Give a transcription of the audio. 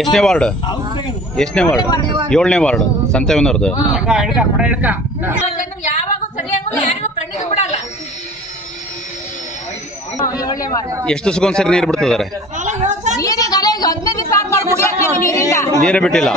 ಎಷ್ಟನೇ ವಾರ್ಡ್? ಎಷ್ಟನೇ ward? 7ನೇ ward ಸಂತೆವನವ್ರದ್ದು. ಎಷ್ಟು ದಿವಸಕ್ಕೊಂದ್ಸರಿ ನೀರು ಬಿಡ್ತಿದ್ದಾರೆ? ನೀರೇ ಬಿಟ್ಟಿಲ್ಲ.